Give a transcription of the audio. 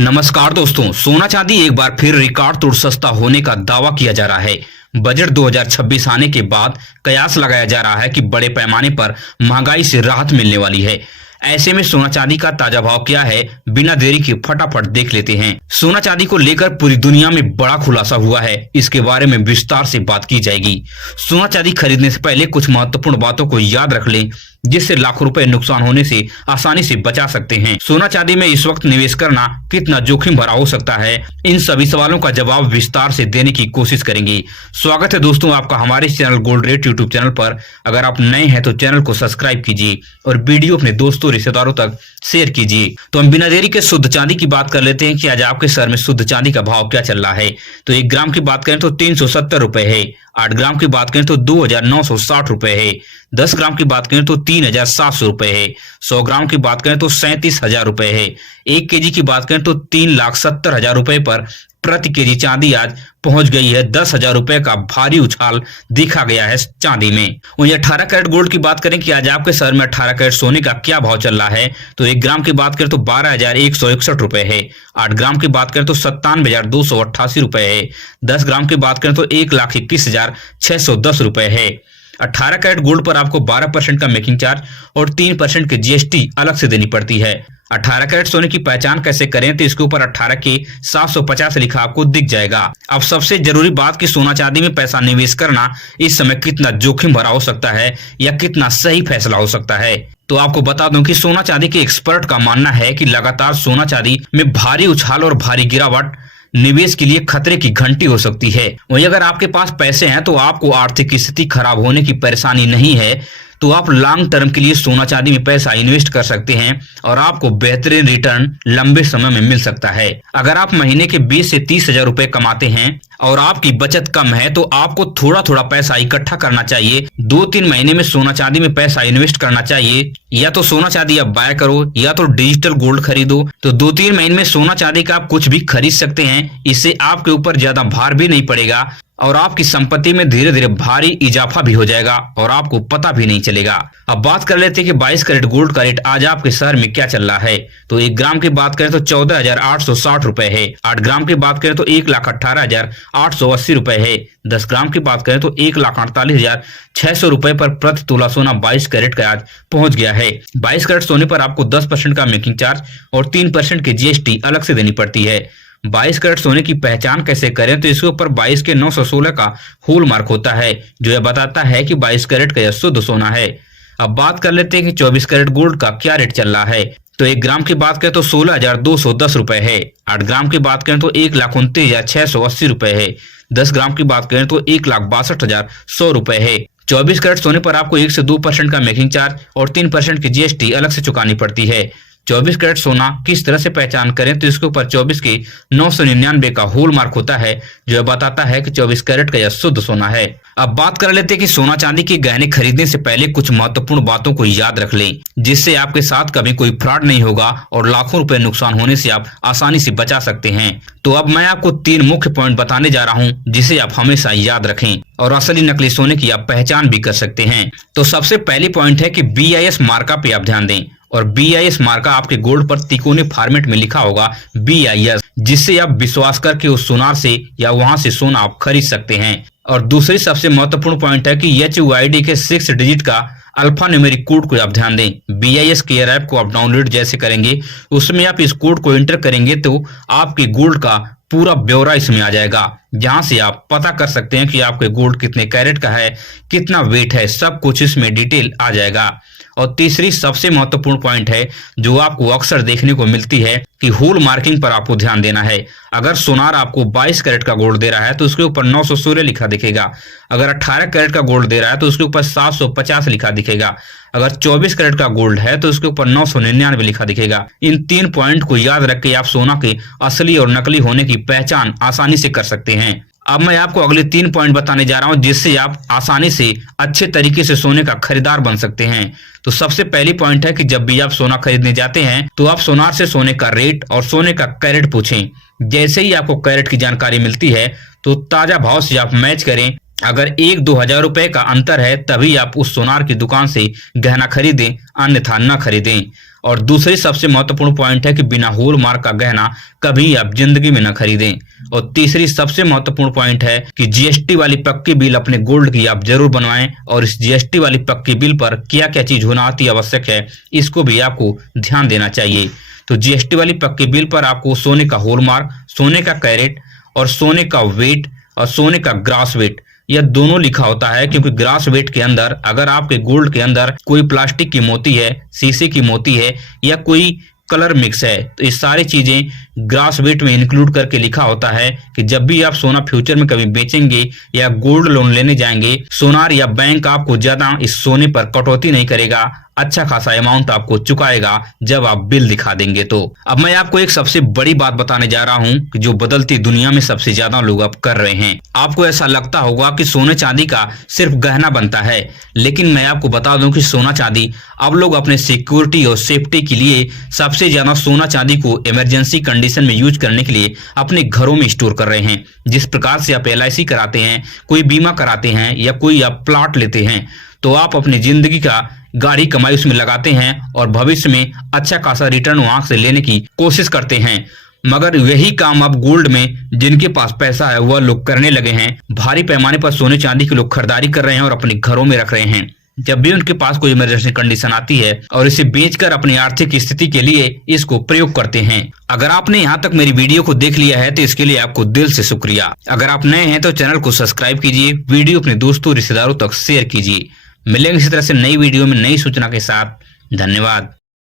नमस्कार दोस्तों, सोना चांदी एक बार फिर रिकॉर्ड तोड़ सस्ता होने का दावा किया जा रहा है। बजट 2026 आने के बाद कयास लगाया जा रहा है कि बड़े पैमाने पर महंगाई से राहत मिलने वाली है। ऐसे में सोना चांदी का ताजा भाव क्या है, बिना देरी के फटाफट देख लेते हैं। सोना चांदी को लेकर पूरी दुनिया में बड़ा खुलासा हुआ है, इसके बारे में विस्तार से बात की जाएगी। सोना चांदी खरीदने से पहले कुछ महत्वपूर्ण बातों को याद रख लें, जिससे लाखों रुपए नुकसान होने से आसानी से बचा सकते हैं। सोना चांदी में इस वक्त निवेश करना कितना जोखिम भरा हो सकता है, इन सभी सवालों का जवाब विस्तार से देने की कोशिश करेंगे। स्वागत है दोस्तों आपका हमारे channel gold rate YouTube channel पर। अगर आप नए हैं तो चैनल को सब्सक्राइब कीजिए और वीडियो अपने दोस्तों रिश्तेदारों तक शेयर कीजिए। तो हम बिना देरी के शुद्ध चांदी की बात कर लेते हैं कि आज आपके शहर में शुद्ध चांदी का भाव क्या चल रहा है। तो 1 ग्राम की बात करें तो 370 रुपए है। 8 ग्राम की बात करें तो 2960 रुपए है। 10 ग्राम की बात करें तो 3700 रुपए है। 100 ग्राम की बात करें तो 37,000 रुपए है। 1 केजी की बात करें तो 3,70,000 रुपए पर प्रति केजी चांदी आज पहुंच गई है। 10,000 रुपए का भारी उछाल देखा गया है चांदी में। वहीं 18 कैरेट गोल्ड की बात करें कि आज आपके शहर में 18 कैरेट सोने का क्या भाव चल रहा है। तो 1 ग्राम की बात करें तो 12,161 रुपए है। 8 ग्राम की बात करें तो 97,288 रुपए है। 10 ग्राम की बात करें तो 1,21,610 रुपए है। 18 कैरेट गोल्ड पर आपको 12% का मेकिंग चार्ज और 3% की जीएसटी अलग से देनी पड़ती है। 18 कैरेट सोने की पहचान कैसे करें, तो इसके ऊपर 18 के 750 लिखा आपको दिख जाएगा। अब सबसे जरूरी बात कि सोना चांदी में पैसा निवेश करना इस समय कितना जोखिम भरा हो सकता है या कितना सही फैसला हो सकता है। तो आपको बता दूं कि सोना चांदी के एक्सपर्ट का मानना है कि लगातार सोना चांदी में भारी उछाल और भारी गिरावट निवेश के लिए खतरे की घंटी हो सकती है। वहीं अगर आपके पास पैसे हैं तो आपको आर्थिक स्थिति खराब होने की परेशानी नहीं है, तो आप लॉन्ग टर्म के लिए सोना चांदी में पैसा इन्वेस्ट कर सकते हैं और आपको बेहतरीन रिटर्न लंबे समय में मिल सकता है। अगर आप महीने के 20 से 30,000 रुपए कमाते हैं और आपकी बचत कम है तो आपको थोड़ा थोड़ा पैसा इकट्ठा करना चाहिए। 2-3 महीने में सोना चांदी में पैसा इन्वेस्ट करना चाहिए। या तो सोना चांदी आप बाय करो या तो डिजिटल गोल्ड खरीदो। तो 2-3 महीने में सोना चांदी का आप कुछ भी खरीद सकते हैं। इससे आपके ऊपर ज्यादा भार भी नहीं पड़ेगा और आपकी संपत्ति में धीरे धीरे भारी इजाफा भी हो जाएगा और आपको पता भी नहीं चलेगा। अब बात कर लेते हैं कि 22 कैरेट गोल्ड का रेट आज आपके शहर में क्या चल रहा है। तो 1 ग्राम की बात करें तो 14,860 रुपए है। 8 ग्राम की बात करें तो 1,18,880 रुपए है। 10 ग्राम की बात करें तो 1,48,600 रुपए पर प्रति तोला सोना 22 कैरेट का आज पहुंच गया है। 22 कैरेट सोने पर आपको 10% का मेकिंग चार्ज और 3% की जीएसटी अलग से देनी पड़ती है। 22 कैरेट सोने की पहचान कैसे करें, तो इसके ऊपर 22 के 916 का होल मार्क होता है, जो यह बताता है कि 22 कैरेट का यह शुद्ध सोना है। अब बात कर लेते हैं कि 24 कैरेट गोल्ड का क्या रेट चल रहा है। तो 1 ग्राम की बात करें तो 16,210 रुपए है। 8 ग्राम की बात करें तो 1,29,680 रुपए है। 10 ग्राम की बात करें तो 1,62,100 रुपए है। 24 कैरेट सोने पर आपको 1 से 2% का मेकिंग चार्ज और 3% की जीएसटी अलग से चुकानी पड़ती है। 24 कैरेट सोना किस तरह से पहचान करें, तो इसके ऊपर 24 के 999 का होल मार्क होता है, जो बताता है कि 24 कैरेट का यह शुद्ध सोना है। अब बात कर लेते हैं कि सोना चांदी के गहने खरीदने से पहले कुछ महत्वपूर्ण बातों को याद रख लें, जिससे आपके साथ कभी कोई फ्रॉड नहीं होगा और लाखों रुपए नुकसान होने से आप आसानी से बचा सकते हैं। तो अब मैं आपको 3 मुख्य पॉइंट बताने जा रहा हूं, जिसे आप हमेशा याद रखें और असली नकली सोने की आप पहचान भी कर सकते हैं। तो सबसे पहली पॉइंट है कि BIS मार्का पे आप ध्यान दें। और BIS मार्का आपके गोल्ड पर तिकोने फॉर्मेट में लिखा होगा BIS, जिससे आप विश्वास करके उस सुनार से या वहां से सोना आप खरीद सकते हैं। और दूसरी सबसे महत्वपूर्ण पॉइंट है कि HUID के 6 डिजिट का अल्फा न्यूमेरिक कोड को आप ध्यान दें। BIS केयर ऐप को आप डाउनलोड जैसे करेंगे, उसमें आप इस कोड को एंटर करेंगे तो आपके गोल्ड का पूरा ब्यौरा इसमें आ जाएगा, जहां से आप पता कर सकते हैं कि आपके गोल्ड कितने कैरेट का है, कितना वेट है, सब कुछ इसमें डिटेल आ जाएगा। और तीसरी सबसे महत्वपूर्ण पॉइंट है जो आपको अक्सर देखने को मिलती है कि होल मार्किंग पर आपको ध्यान देना है। अगर सोनार आपको 22 कैरेट का गोल्ड दे रहा है तो उसके ऊपर 916 लिखा दिखेगा। अगर 18 कैरेट का गोल्ड दे रहा है तो उसके ऊपर 750 लिखा दिखेगा। अगर 24 कैरेट का गोल्ड है तो उसके ऊपर 999 लिखा दिखेगा। इन 3 पॉइंट को याद रख के आप सोना के असली और नकली होने की पहचान आसानी से कर सकते हैं। अब मैं आपको अगले 3 पॉइंट बताने जा रहा हूं, जिससे आप आसानी से अच्छे तरीके से सोने का खरीदार बन सकते हैं। तो सबसे पहली पॉइंट है कि जब भी आप सोना खरीदने जाते हैं तो आप सोनार से सोने का रेट और सोने का कैरेट पूछें। जैसे ही आपको कैरेट की जानकारी मिलती है तो ताजा भाव से आप मैच करें। अगर 1-2 हजार रुपए का अंतर है तभी आप उस सोनार की दुकान से गहना खरीदें, अन्यथा न खरीदें। और दूसरी सबसे महत्वपूर्ण पॉइंट है कि बिना हॉलमार्क का गहना कभी आप जिंदगी में न खरीदें। और तीसरी सबसे महत्वपूर्ण पॉइंट है कि जीएसटी वाली पक्की बिल अपने गोल्ड की आप जरूर बनवाएं। और इस जीएसटी वाली पक्की बिल पर क्या क्या चीज होना अति आवश्यक है, इसको भी आपको ध्यान देना चाहिए। तो जीएसटी वाली पक्की बिल पर आपको सोने का हॉलमार्क, सोने का कैरेट और सोने का वेट और सोने का ग्रास वेट, यह दोनों लिखा होता है। क्योंकि ग्रास वेट के अंदर अगर आपके गोल्ड के अंदर कोई प्लास्टिक की मोती है, शीशे की मोती है या कोई कलर मिक्स है, तो ये सारी चीजें ग्रास वेट में इंक्लूड करके लिखा होता है कि जब भी आप सोना फ्यूचर में कभी बेचेंगे या गोल्ड लोन लेने जाएंगे, सोनार या बैंक आपको ज्यादा इस सोने पर कटौती नहीं करेगा, अच्छा खासा अमाउंट आपको चुकाएगा जब आप बिल दिखा देंगे। तो अब मैं आपको एक सबसे बड़ी बात बताने जा रहा हूं कि जो बदलती दुनिया में सबसे ज्यादा लोग अब कर रहे हैं। आपको ऐसा लगता होगा कि सोने चांदी का सिर्फ गहना बनता है, लेकिन मैं आपको बता दूं कि सोना चांदी अब लोग अपने सिक्योरिटी और सेफ्टी के लिए सबसे ज्यादा सोना चांदी को इमरजेंसी कंडीशन में यूज करने के लिए अपने घरों में स्टोर कर रहे हैं। जिस प्रकार से आप LIC कराते हैं, कोई बीमा कराते हैं या कोई आप प्लॉट लेते हैं, तो आप अपनी जिंदगी का गाढ़ी कमाई उसमें लगाते हैं और भविष्य में अच्छा खासा रिटर्न वहां से लेने की कोशिश करते हैं। मगर यही काम अब गोल्ड में जिनके पास पैसा है वह लोग करने लगे हैं। भारी पैमाने पर सोने चांदी के लोग खरीदारी कर रहे हैं और अपने घरों में रख रहे हैं। जब भी उनके पास कोई इमरजेंसी कंडीशन आती है और इसे बेचकर अपनी आर्थिक स्थिति के लिए इसको प्रयोग करते हैं। अगर आपने यहाँ तक मेरी वीडियो को देख लिया है तो इसके लिए आपको दिल से शुक्रिया। अगर आप नए हैं तो चैनल को सब्सक्राइब कीजिए, वीडियो अपने दोस्तों रिश्तेदारों तक शेयर कीजिए। मिलेंगे इसी तरह से नई वीडियो में नई सूचना के साथ। धन्यवाद।